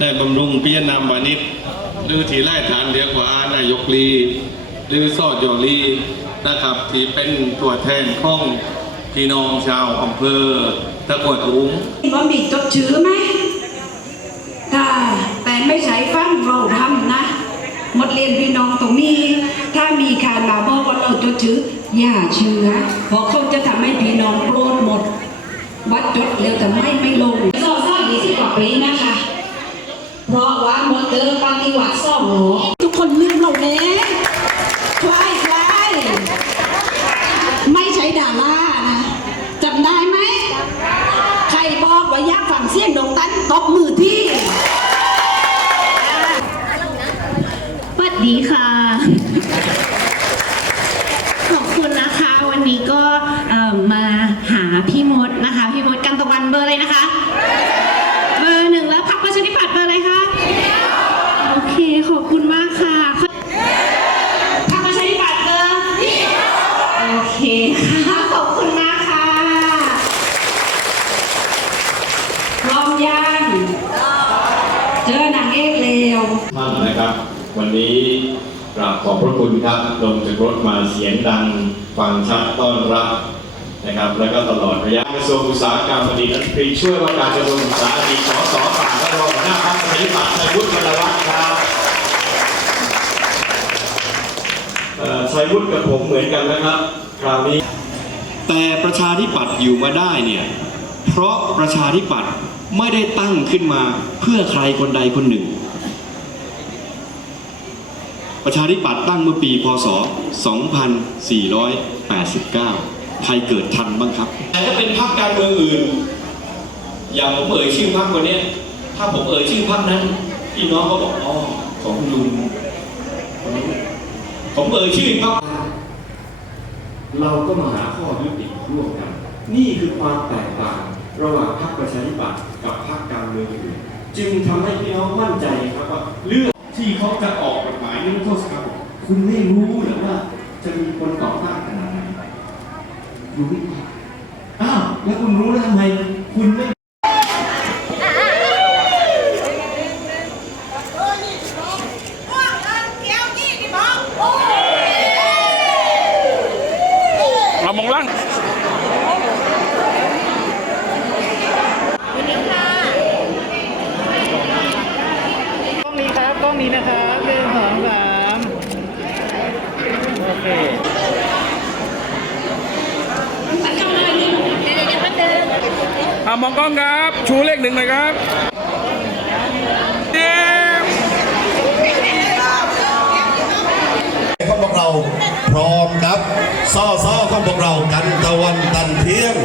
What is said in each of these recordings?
ได้บำรุงปิยนามวานิชหรือทีไล่ฐานเรียกว่านายกลีหรือสอดยอลีนะครับ ที่เป็นตัวแทนของพี่น้องชาวอำเภอตะกวดรุ้งว่ามีจดชื่อไหมถ้าแต่ไม่ใช้ฟังเราทำนะหมดเรียนพี่น้องตรงนี้ ถ้ามีใครมาบอกว่าเราจดชื่ออย่าเชื่อเพราะเขาจะทำให้พี่น้องโกรธหมด วัดจดแล้วแต่ไม่ไม่ลงสอซ่ายี่สิบกว่าปีนะคะ เพราะว่าหมดเจอปฏิวัติซ่องหนูทุกคนลืมเราเนี้ยควายควายไม่ใช่ดารานะจำได้ไหม ใครบอกว่าอยากฟังเสียงดงตันตบมือที่ สวัส ดีค่ะ ขอบคุณนะคะ วันนี้ก็มาหาพี่มดนะคะ พี่มดกันตะวันเบอร์อะไรนะคะ เบอร์หนึ่งแล้วพักประชาธิปัตย์เบอร์อะไรคะ โอเค ขอบคุณมากค่ะพักประชาธิปัตย์เบอร์โอเคค่ะ ขอบคุณมากค่ะรอมยังเจอหนางเอกเลวท่านนะครับ วันนี้กราบขอบพระคุณครับลงจากรถมาเสียงดังฟังชัดต้อนรับนะครับ แล้วก็ตลอดระยะกระทรวงอุตสาหกรรมอดีตรัฐมนตรีช่วยว่าการกระทรวงศึกษาอดีตสสป่ากและรองหัวหน้าพรรคประชาธิปัตย์ชัยวุฒิวรรณวัฒน์ครับชัยวุฒิกับผมเหมือนกันนะครับคราวนี้ แต่ประชาธิปัตย์อยู่มาได้เนี่ยเพราะประชาธิปัตย์ไม่ได้ตั้งขึ้นมาเพื่อใครคนใดคนหนึ่ง ประชาธิปัตย์ตั้งเมื่อปีพศ 2489 ใครเกิดทันบ้างครับ แต่ถ้าเป็นพรรคการเมืองอื่น อย่างผมเอ่ยชื่อพรรคคนเนี้ยถ้าผมเอ่ยชื่อพรรคนั้น พี่น้องก็บอกอ๋อของคุณลุงคนนี้ผมเอ่ยชื่อพรรคเราก็มาหาข้อยุติร่วมกัน นี่คือความแตกต่างระหว่างพรรคประชาธิปัตย์กับพรรคการเมืองอื่น จึงทำให้พี่น้องมั่นใจครับว่าเรื่องที่เขาจะออก กฎหมายนิรโทษกรรมคุณไม่รู้หรือว่า จะมีคนต่อต้านขนาดไหนรู้ไหมครับอ้าวแล้วคุณรู้แล้วทำไมคุณไม่เรามองล่างกล้องนี้ครับกล้องนี้นะครับหนึ่งสองสามโอเค อ่ามองกล้องครับ ชูเลขหนึ่งหน่อยครับเย้ของพวกเราพร้อมครับซ่อซ่อของพวกเรากันตะวันตันเที่ยง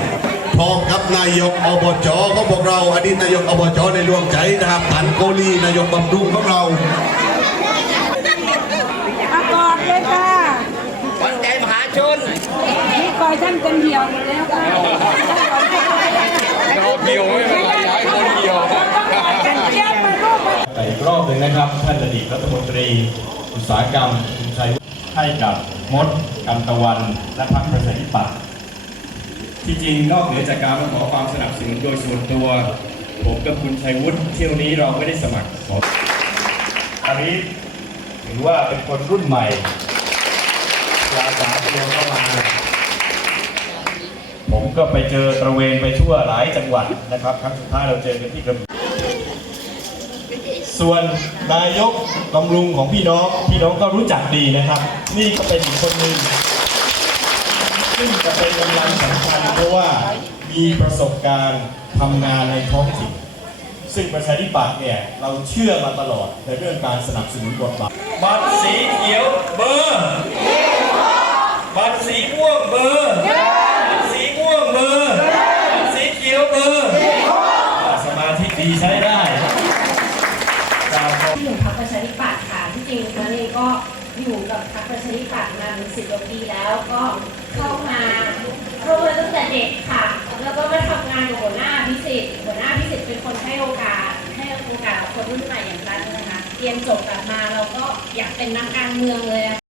พร้อมกับนายกอบจของพวกเราอดีตนายกอบจในรวมใจนะครับตันโกลีนายกบำรุงของเราอากอดเลยค่ะวันใจมหาชนนี่คอยท่านเป็นเดียวหมดแล้วค่ะ เดียวไม่เป็นไรย้ายคนเดียวเป็นเทียบมาลูกมาแต่อีกรอบหนึ่งนะครับ ท่านอดีตรัฐมนตรี อุตสาหกรรมคุณชัยวุฒิให้กับมดกันตะวัน และพรรคประชาธิปัตย์ที่จริงนอกเหนือจากการมาขอความสนับสนุนโดยส่วนตัว ผมกับคุณชัยวุฒิเที่ยวนี้เราไม่ได้สมัครขออันนี้ถือว่าเป็นคนรุ่นใหม่ยาสาตัวเข้ามา ผมก็ไปเจอตระเวนไปทั่วหลายจังหวัดนะครับ ครั้งสุดท้ายเราเจอกันที่กระบี่ส่วนนายกบำรุงของพี่น้องพี่น้องก็รู้จักดีนะครับ นี่ก็เป็นอีกคนหนึ่งซึ่งจะเป็นกำลังสำคัญเพราะว่ามีประสบการณ์ทำงานในท้องถิ่นซึ่งประชาธิปัตย์เนี่ยเราเชื่อมาตลอดในเรื่องการสนับสนุนบทบาทบัตรสีเขียวเบอร์บัตรสีม่วงเบอร์บัตรสีม่วงเบอร์บัตรสีเขียวเบอร์สมาธิดีใช้ได้ครับ ที่อยู่พรรคประชาธิปัตย์ค่ะ ที่จริงแล้วเอง ก็อยู่กับพรรคประชาธิปัตย์มาสิบกว่าปีแล้วก็เข้ามาเข้ามาตั้งแต่เด็กค่ะ แล้วก็มาทำงานกับหัวหน้าพิสิทธิ์หัวหน้าพิสิทธิ์เป็นคนให้โอกาสให้โอกาสคนรุ่นใหม่อย่างนั้นนะคะเรียนจบกลับมาเราก็อยากเป็นนักการเมืองเลยอะ